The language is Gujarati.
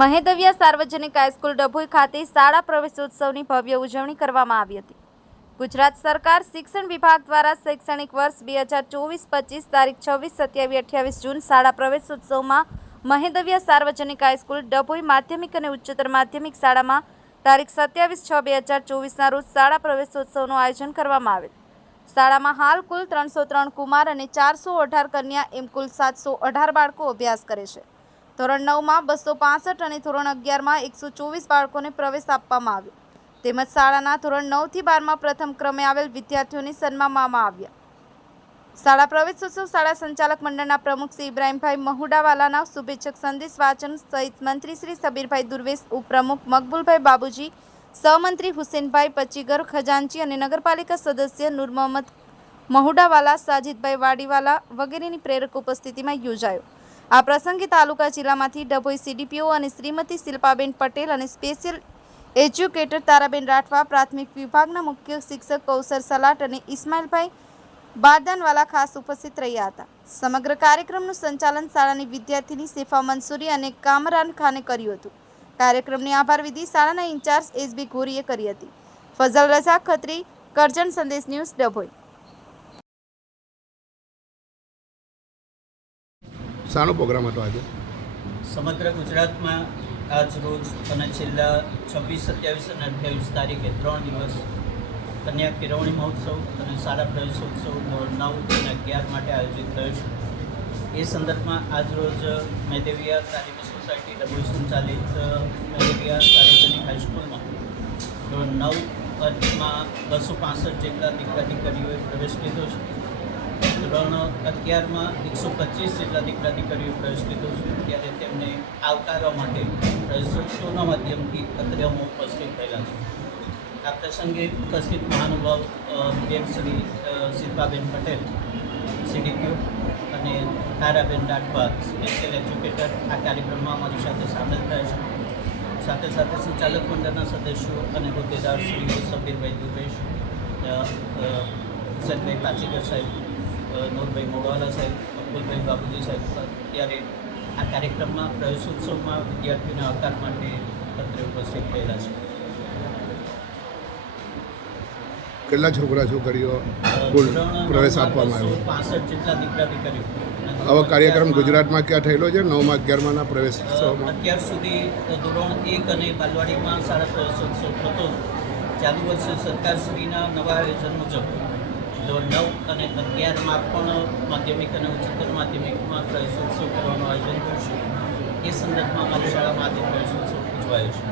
મહેદવિયા સાર્વજનિક હાઈસ્કૂલ ડભોઈ ખાતે શાળા પ્રવેશોત્સવની ભવ્ય ઉજવણી કરવામાં આવી હતી. ગુજરાત સરકાર શિક્ષણ વિભાગ દ્વારા શૈક્ષણિક વર્ષ બે હજાર ચોવીસ પચીસ તારીખ છવ્વીસ સત્યાવીસ અઠ્યાવીસ જૂન શાળા પ્રવેશોત્સવમાં મહેદવિયા સાર્વજનિક હાઈસ્કૂલ ડભોઈ માધ્યમિક અને ઉચ્ચતર માધ્યમિક શાળામાં તારીખ સત્યાવીસ છ બે હજાર ચોવીસના રોજ શાળા પ્રવેશોત્સવનું આયોજન કરવામાં આવેલ. શાળામાં હાલ કુલ ત્રણસો ત્રણ કુમાર અને ચારસો અઢાર કન્યા, એમ કુલ સાતસો અઢાર બાળકો અભ્યાસ કરે છે. ધોરણ નવમાં બસો પાસઠ અને ધોરણ અગિયારમાં એકસો ચોવીસ બાળકોને પ્રવેશ આપવામાં આવ્યો. તેમજ શાળાના ધોરણ નવથી બારમાં પ્રથમ ક્રમે આવેલ વિદ્યાર્થીઓને સન્માનવામાં આવ્યા. શાળા પ્રવેશોત્સવ શાળા સંચાલક મંડળના પ્રમુખ શ્રી ઇબ્રાહીમભાઈ મહુડાવાલાના શુભેચ્છક સંદેશ વાચન સહિત મંત્રી શ્રી સબીરભાઈ દુર્વેશ, ઉપપ્રમુખ મકબુલભાઈ બાબુજી, સહમંત્રી હુસેનભાઈ પચીગર ખજાનચી અને નગરપાલિકા સદસ્ય નૂર મોહમ્મદ મહુડાવાલા, સાજિદભાઈ વાડીવાલા વગેરેની પ્રેરક ઉપસ્થિતિમાં યોજાયો. આ પ્રસંગે તાલુકા જિલ્લામાંથી ડભોઈ સીડીપીઓ અને શ્રીમતી શિલ્પાબેન પટેલ અને સ્પેશિયલ એજ્યુકેટર તારાબેન રાઠવા, પ્રાથમિક વિભાગના મુખ્ય શિક્ષક કૌશર સલાટ અને ઇસ્માઇલભાઈ બારદાનવાલા ખાસ ઉપસ્થિત રહ્યા હતા. સમગ્ર કાર્યક્રમનું સંચાલન શાળાની વિદ્યાર્થીની શેફા મંસૂરી અને કામરાન ખાને કર્યું હતું. કાર્યક્રમની આભાર વિધિ શાળાના ઇન્ચાર્જ એસબી ઘોરીએ કરી હતી. ફઝલ રઝા ખત્રી, કરજણ સંદેશ ન્યૂઝ ડભોઈ. શાનો પ્રોગ્રામ હતો આજે? સમગ્ર ગુજરાતમાં આજ રોજ અને છેલ્લા છવ્વીસ, સત્યાવીસ અને અઠ્યાવીસ તારીખે ત્રણ દિવસ કન્યા કેળવણી મહોત્સવ અને શાળા પ્રવેશોત્સવ ધોરણ નવ અને અગિયાર માટે આયોજિત થયો છે. એ સંદર્ભમાં આજ રોજ મેદેવિયા તાલીમી સોસાયટી ડબલ સંચાલિત મેદેવિયા સાર્વજનિક હાઈસ્કૂલમાં ધોરણ નવમાં બસો પાસઠ જેટલા દીકરા દીકરીઓએ પ્રવેશ લીધો છે. ધોરણ અગિયારમાં એકસો પચીસ જેટલા દીકરા દીકરીઓ પ્રવેશ લીધો છે. ત્યારે તેમને આવકારવા માટે પ્રવેશોત્સવના માધ્યમથી અત્રે અમે ઉપસ્થિત થયેલા છે. આ પ્રસંગે ઉપસ્થિત મહાનુભાવ બેન શ્રી શિલ્પાબેન પટેલ, સીડીપીઓ અને તારાબેન રાઠવા, સ્પેશિયલ એજ્યુકેટર આ કાર્યક્રમમાં અમારી સાથે સામેલ થયા છે. સાથે સાથે સંચાલક મંડળના સદસ્યો અને હોદ્દેદાર શ્રી સબીરભાઈ દુર્વેશ હુસેનભાઈ પાચીકર સાહેબ નૂરભાઈ મોડવાલા સાહેબ અબ્દુલભાઈ બાબુજી સાહેબ અત્યારે આ કાર્યક્રમમાં પ્રવેશોત્સવમાં વિદ્યાર્થીઓના આવકાર માટે તંત્ર ઉપસ્થિત થયેલા છે. કેટલા છોકરા છોકરીઓ કુલ પ્રવેશ આપવામાં આવ્યો? પાસઠ જેટલા દીકરા દીકરીઓ આવો કાર્યક્રમ ગુજરાતમાં ક્યાં થયેલો છે? નવમાં અગિયારમાંના પ્રવેશ અત્યાર સુધી ધોરણ એક અને બાલવાડીમાં શાળા પ્રવેશોત્સવ થતો ચાલુ વર્ષે સરકારશ્રીના નવા આયોજન મુજબ ધોરણ અને અગિયારમાં પણ માધ્યમિક અને ઉચ્ચતર માધ્યમિકમાં પ્રવેશોત્સવ કરવાનું આયોજન કરશું. એ સંદર્ભમાં અમારી શાળામાં આજે પ્રવેશોત્સવ ઉજવાયો છે.